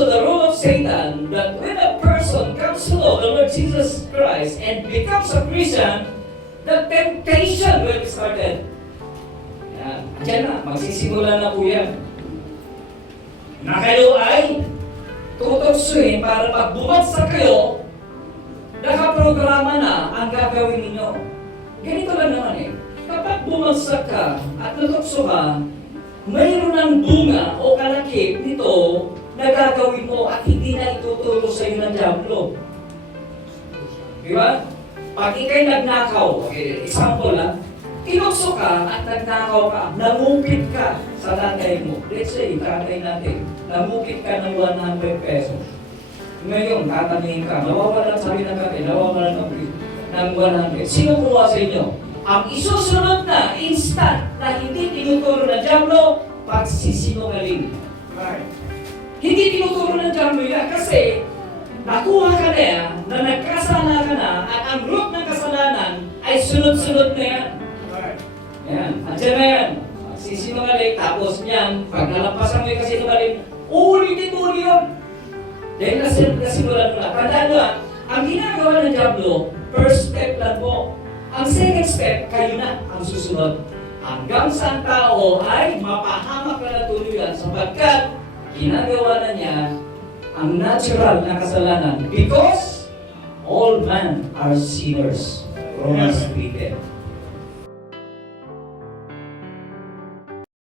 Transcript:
also the rule of Satan that when a person comes to know the Lord Jesus Christ and becomes a Christian, the temptation will be started. Yan. Diyan na, magsisimula na po yan. Na kayo ay tutoksuhin para pag bumagsak kayo, nakaprograma na ang gagawin ninyo. Ganito lang naman eh. Kapag bumagsak ka at natukso ka, mayroon ng bunga o kalakip nito na gagawin mo at hindi na ituturo sa iyo ng diablo. Di ba? Pag ikay nagnakaw, okay, example lang, tinukso ka at nagnakaw ka, namupit ka sa tatay mo. Let's say, tatay natin, namupit ka ng 100 pesos. Ngayon, tatanungin ka, nawawalan sabi ng tatay, nawawalan ng 100. Sino kumuha sa inyo? Ang isusunod na instant na hindi tinuturo ng diablo, pagsisinungaling. Right. Hindi tinuturo ng diablo yan kasi nakuha ka na yan, na nagkasala ka na, at ang root ng kasalanan ay sunod-sunod na yan. Right. Yan. Andiyan na yan. Pagsisinungaling, tapos niyan, pag nalampasan mo yung kasinungaling, ulitin-uli yun. Dahil nasimulan mo na. Tandaan mo lang, ang ginagawa ng diablo, first step lang po. Ang second step, kayo na ang susunod. Hanggang sa ang tao ay mapahamak na na tuluyan sapagkat ginagawa na niya ang natural na kasalanan because all men are sinners. Romans 3:10.